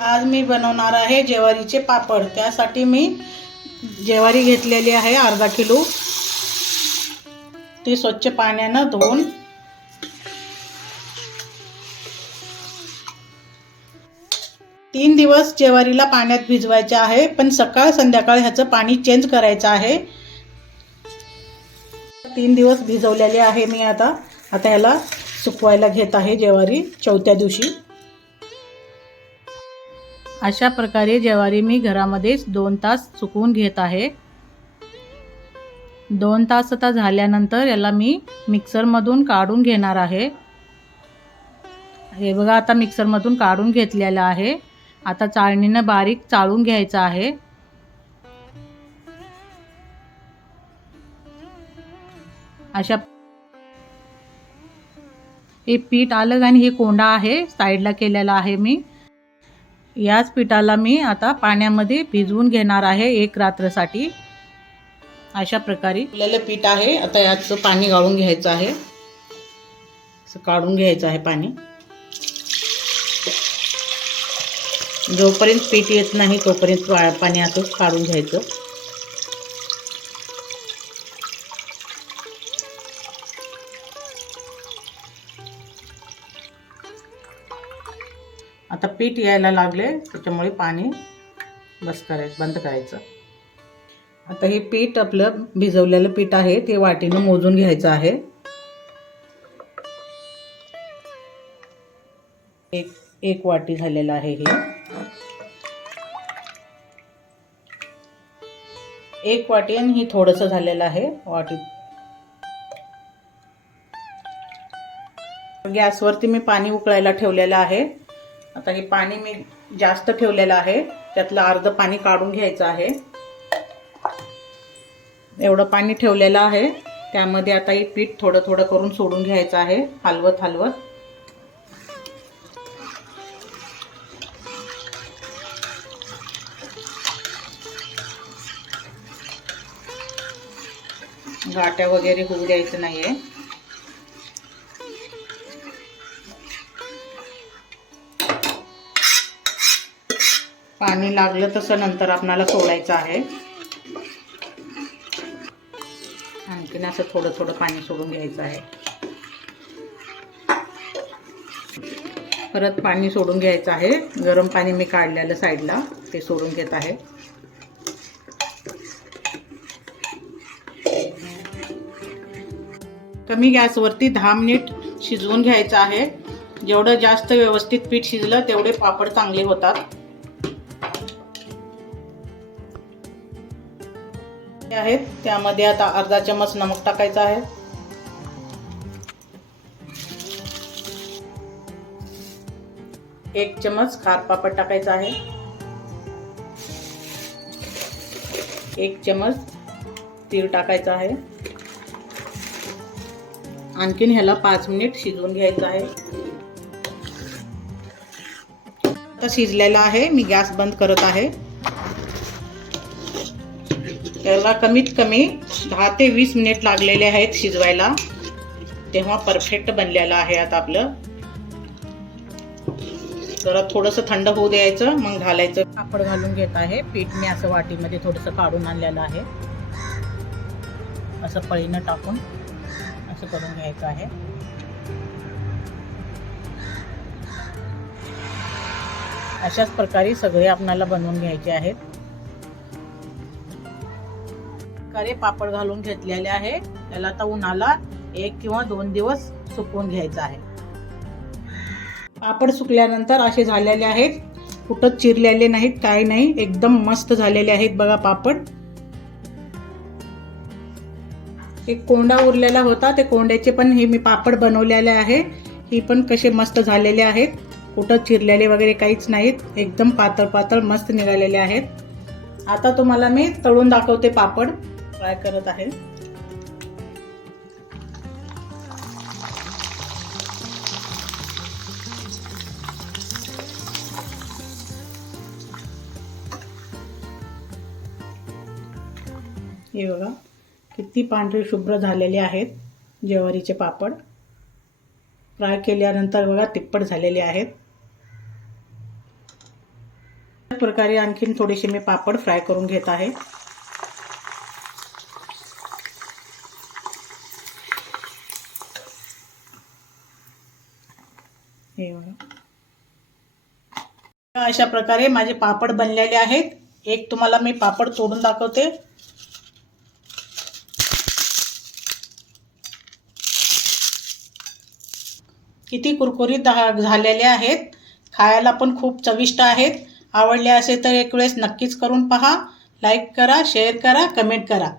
आज मी बनवणार आहे ज्वारीचे पापड. त्यासाठी मी ज्वारी घेतलेली आहे अर्धा किलो. ती स्वच्छ पाण्यानं धुवून. तीन दिवस ज्वारीला पाण्यात भिजवायचे आहे पण सकाळ संध्याकाळ ह्याचं पाणी चेंज करायचं आहे. तीन दिवस भिजवलेले आहे मी आता. आता ह्याला सुकवायला घेत आहे ज्वारी चौथ्या दिवशी. अशा प्रकारे ज्वारी मी घरामध्येच दोन तास सुकवून घेत आहे. दोन तास आता झाल्यानंतर याला मी मिक्सरमधून काढून घेणार आहे. हे बघा आता मिक्सरमधून काढून घेतलेलं आहे. आता चाळणीनं बारीक चाळून घ्यायचं आहे. अशा हे पीठ आलं आणि हे कोंडा आहे साईडला केलेला आहे मी. याच पिठाला मी आता पाण्यामध्ये भिजवून घेणार आहे एक रात्रसाठी. अशा प्रकारे आपल्याला पीठ आहे. आता याचं पाणी गाळून घ्यायचं आहे. असं काढून घ्यायचं आहे पाणी. जोपर्यंत पीठ येत नाही तोपर्यंत पाणी असंच काढून घ्यायचं. आता पीठ यायला लागले त्याच्यामुळे पाणी बस करायचं बंद करायचं. आता हे पीठ आपलं भिजवलेलं पीठ आहे ते वाटीनं मोजून घ्यायचं आहे. एक एक वाटी झालेलं आहे हे. एक वाटी आणि ही थोडंसं झालेलं आहे वाटी. गॅसवरती मी पाणी उकळायला ठेवलेलं आहे. आता हे पाणी मी जास्त ठेवलेलं आहे. त्यातलं अर्ध पाणी काढून घ्यायचं आहे. एवढं पाणी ठेवलेलं आहे. त्यामध्ये आता हे पीठ थोडं थोडं करून सोडून घ्यायचं आहे. हलवत हलवत. गाट्या वगैरे होऊ द्यायचं आहे पाणी लागलं तसं नंतर आपणाला सोडायचं आहे. आणखीन असं थोडं थोडं पाणी सोडून घ्यायचं आहे. परत पाणी सोडून घ्यायचं आहे. गरम पाणी मी काढलेलं साईडला ते सोडून घेत आहे. कमी गॅसवरती दहा मिनिट शिजवून घ्यायचं आहे. जेवढं जास्त व्यवस्थित पीठ शिजलं तेवढे पापड चांगले होतात. आहेत त्यामध्ये आता अर्धा चमच नमक टाकायचं आहे. एक चमच खार पापड टाकायचा आहे. एक चमच तीळ टाकायचा आहे. आणखीन ह्याला पाच मिनिट शिजवून घ्यायचं आहे. आता शिजलेला आहे मी गॅस बंद करत आहे. त्याला कमीत कमी दहा ते वीस मिनिट लागलेले आहेत शिजवायला. तेव्हा परफेक्ट बनलेलं आहे आता आपलं. जरा थोडंसं थंड होऊ द्यायचं मग घालायचं. कापड घालून घेत आहे. पीठ मी असं वाटीमध्ये थोडंसं काढून आणलेलं आहे. असं पळीनं टाकून असं करून घ्यायचं आहे. अशाच प्रकारे सगळे आपणाला बनवून घ्यायचे आहेत. प्रकारे पापड घालून घेतलेले आहे. त्याला आता उन्हाला एक किंवा दोन दिवस सुकवून घ्यायचं आहे. पापड सुकल्यानंतर असे झालेले आहेत. कुठं चिरलेले नाहीत काही नाही. एकदम मस्त झालेले आहेत बघा पापड. एक कोंडा उरलेला होता. ते कोंड्याचे पण हे मी पापड बनवलेले आहे. ही पण कसे मस्त झालेले आहेत. कुठं चिरलेले वगैरे काहीच नाहीत. एकदम पातळ पातळ मस्त निघालेले आहेत. आता तुम्हाला मी तळून दाखवते पापड. फ्राय करत आहे. हे बघा किती पांढरे शुभ्र झालेले आहेत ज्वारीचे पापड. फ्राय केल्यानंतर बघा तिप्पट झालेले आहेत. त्याच प्रकारे आणखीन थोडेसे मी पापड फ्राय करून घेत आहे. हे बघा. अशा प्रकारे माझे पापड बनलेले आहेत. एक तुम्हाला मी पापड तोडून दाखवते. किती कुरकुरीत झालेले आहेत. खायला पण खूप चविष्ट आहेत. आवडले असेल तर एक वेळेस नक्कीच करून पहा. लाईक करा शेअर करा कमेंट करा.